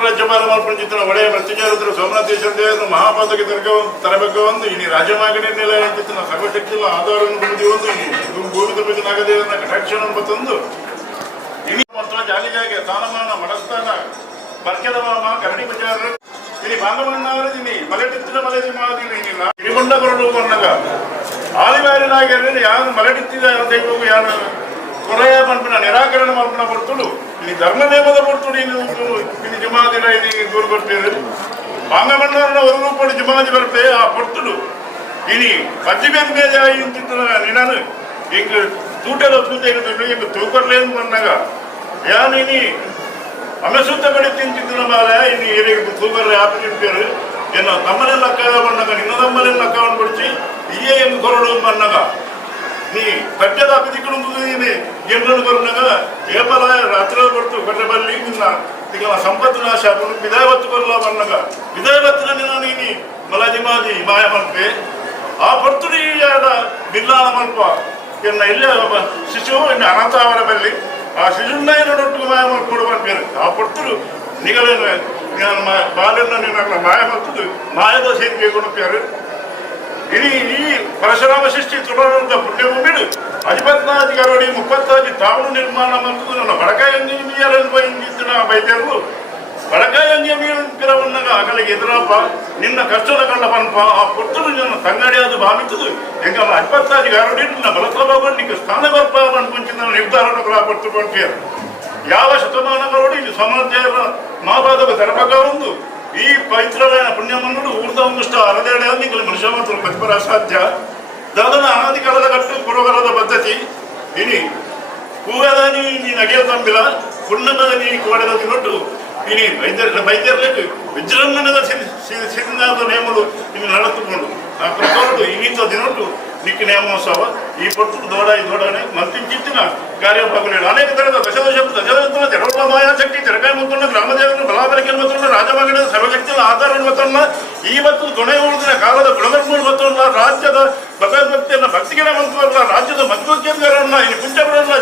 ರಾಜ್ಯಪಾಲ ಮಾಡ್ಕೊಂಡಿದ್ದ ಒಳ್ಳೆಯ ಮೃತ್ಯುಂಜಯರು ಸೋಮನಾಥೇಶ್ವರ ದೇವರು ಮಹಾಪಾದಕ ತರಬೇಕು ಒಂದು ಇನಿ ರಾಜಮಾಗಣಿ ನೆಲೆ ಅಂತಿತ್ತು ಸರ್ವಶಕ್ತಿಯ ಆಧಾರವನ್ನು ಬಂದಿ ಒಂದು ಭೂಮಿ ತುಂಬ ನಾಗದೇವರನ್ನ ಕಟಾಕ್ಷಣ ಬಂದು ಇನಿ ಮತ್ತು ಜಾಲಿಗಾಗಿ ಸ್ಥಾನಮಾನ ಮಡಸ್ಥಾನ ಬರ್ಕೆದ ಮಾಮ ಕರಡಿ ಬಜಾರ ಇನಿ ಬಾಂಗಮಣ್ಣವರು ಇನಿ ಮಲೆಟಿತ್ತಿನ ಮಲೆದಿ ಮಾದಿನಿ ಇರಿಗೊಂಡಗರಡು ಬಂದಾಗ ಆಲಿವಾರಿನಾಗಿರಲಿ ಯಾರು ಮಲೆಟಿತ್ತಿದ ದೈವವು ಯಾರು ಕೊರೆಯ ಮಲ್ಪನ ನಿರಾಕರಣೆ ಮಲ್ಪನ ಬರ್ತುಡು ಇನಿ ಧರ್ಮ ನೇಮದ ಬರ್ತುಡು ಇನ್ನು ಜಮಾದಿನ ಇದು ದೂರ ಬರ್ತೀರಿ ಬಾಂಗಮಣ್ಣವರನ್ನ ಒಂದು ರೂಪಾಯಿ ಜಮಾದಿ ಬರ್ತೆ ಆ ಬರ್ತುಡು ಇನಿ ಪಜ್ಜಿಬೇದ ಮೇಲೆ ಇಂತಿದ್ದ ನಿನಾನು ಹಿಂಗ ತೂಟದ ತೂತ ಇರುತ್ತದೆ ಹಿಂಗ ತೂಕರ್ಲೇನು ಬಂದಾಗ ಯಾನು ಇನಿ ಅಮೆಸೂತ ಕಡೆ ತಿಂತಿದ್ದ ಮೇಲೆ ಇನ್ನು ಹಿರಿಯ ತೂಕರ್ರೆ ಆಪಿನಿಂಪೇರು ಏನು ತಮ್ಮನೆಲ್ಲ ಅಕ್ಕ ಬಂದಾಗ ನಿನ್ನ ತಮ್ಮನೆಲ್ಲ ಅಕ್ಕವನ್ನು ಬಿಡಿಸಿ ಈಯೇ ಎಂದು ಕೊರಡು ಬಂದಾಗ ನೀ ಕಟ್ಟದ ಅಪಿದಿಕ್ಕಳು ಜನರನ್ನು ಬರುವಾಗ ಏಪಲ ರಾತ್ರಿ ಬರ್ತು ಕಟ್ಟೆ ಬರಲಿ ನಿನ್ನ ಈಗ ಸಂಪತ್ತು ನಾಶ ವಿದಾಯವತ್ತು ಬರಲ್ಲ ಬಂದಾಗ ವಿದಾಯವತ್ತಿನ ದಿನ ನೀನು ಮಲಾಜಿ ಮಾದಿ ಮಾಯ ಮಲ್ಪೆ ಆ ಪರ್ತುಡಿಯಾದ ಬಿಲ್ಲಾನ ಮಲ್ಪ ಎನ್ನ ಇಲ್ಲೇ ಶಿಶು ಇನ್ನು ಅನಾಥಾವರ ಬಲ್ಲಿ ಆ ಶಿಶುನ್ನ ಏನೊಟ್ಟು ಮಾಯ ಮಲ್ಕೊಂಡು ಬರ್ಬೇರು ಆ ಪರ್ತುಡು ನಿಗಲೇನು ಬಾಲ್ಯನ್ನ ನೀನು ಮಾಯ ಮಲ್ತದ್ದು ಮಾಯದ ಸೇರಿಕೆ ಕೊಡುತ್ತಾರೆ ಇಡೀ ಈ ಪರಶುರಾಮ ಸೃಷ್ಟಿ ತುಳುವಂತ ಪುಣ್ಯಭೂಮಿಡು ಅಧಿಪತ್ನಾದಿ ಕರಡಿ 30 ತಾವಳು ನಿರ್ಮಾಣ ಮಾಡ್ತದ್ದು ನನ್ನ ಬಡಕಾಯಿ ಮೀಯರನ್ನು ಬೈದ್ಯರು ಬಡಕಾಯಿ ಮೀರವನ್ನಾಗ ಅಗಲಿಗೆ ಎದುರಪ್ಪ ನಿನ್ನ ಕಷ್ಟದ ಕಂಡ ಪನ್ಪ ಆ ಪುಟ್ಟರು ನನ್ನ ತಂಗಡಿಯಾದ ಭಾವಿತದು ಹೆಂಗ ಅಧಿಪತ್ನಾದಿ ಕರಡಿ ನಿನ್ನ ಬಲಸಭಾವ ನಿಂಗೆ ಸ್ಥಾನ ಬರ್ಪ ಅನ್ಕೊಂಚಿನ ನಿರ್ಧಾರಗಳ ಪಟ್ಟು ಕೊಡ್ತೀರ ಯಾವ ಶತಮಾನಗಳೋಡು ಇಲ್ಲಿ ಸಮಾಜ ಮಾಪಾದಕ ತರಪಕ ಒಂದು ಈ ಪವಿತ್ರమైన ಪುಣ್ಯಮನ್ನುಡು ಊರ್ಧವಂಗುಷ್ಟ ಅರದೇಡೆ ನಿಂಗಲು ಮನುಷ್ಯ ಮಾತ್ರ ಪ್ರತಿಪರ ಅಸಾಧ್ಯ ದಾದನ ಅನಾದಿ ಕಾಲದ ಕಟ್ಟು ಪುರೋಗಲದ ಪದ್ಧತಿ ಇನಿ ಕೂಗದ ನೀ ನಗೆಯ ತಂಬಿಲ ಪುಣ್ಣದ ನೀ ಕೋಡದ ತಿನ್ನೊಟ್ಟು ಇನಿ ವೈದ್ಯರ್ಲೆಟ್ಟು ವಿಜೃಂಭಣದ ಸಿದ್ಧಾಂತ ನೇಮಲು ಇನ್ನು ನಡೆದುಕೊಂಡು ಆ ಪ್ರಕಾರಡು ಇನ್ನಿಂದ ದಿನೊಟ್ಟು ನಿಕ್ಕ ನೇಮೋತ್ಸವ ಈ ಪಟ್ಟು ದೋಡನೆ ಮಂತಿಂಚಿತ್ತಿನ ಕಾರ್ಯಭಾಗಗಳು ಅನೇಕ ತರದ ದಶದಶಬ್ದ ಜರವಳ ಮಾಯಾಶಕ್ತಿ ತೆರಕಾಯಿ ಮತ್ತೊಂದು ಗ್ರಾಮದೇವರನ್ನು ಬಲಾಬರಿಕೆ ಮತ್ತೊಂದು ರಾಜಭಾಗದ ಸರ್ವಶಕ್ತಿಯ ಆಧಾರ ಮತ್ತೊಂದು ಈ ಮತ್ತು ಕೊನೆ ಉಳಿದಿನ ಕಾಲದ ಗುಣಧರ್ಮ ಮತ್ತೊಂದು ರಾಜ್ಯದ ಭಗವದ್ಭಕ್ತಿಯನ್ನ ಭಕ್ತಿಗಿಡ ಮಂತ್ರವಲ್ಲ ರಾಜ್ಯದ ಮಧ್ವಜ್ಞರನ್ನ ಈ ಕುಂಚವರನ್ನ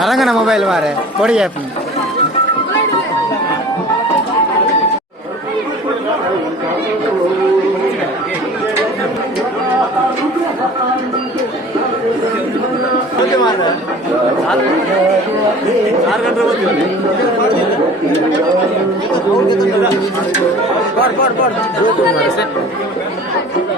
ಅರಂಗನ ಮೊಬೈಲ್ ಮಾರೆ ಕೊಡಿ ಆ್ಯಪ್ गंटे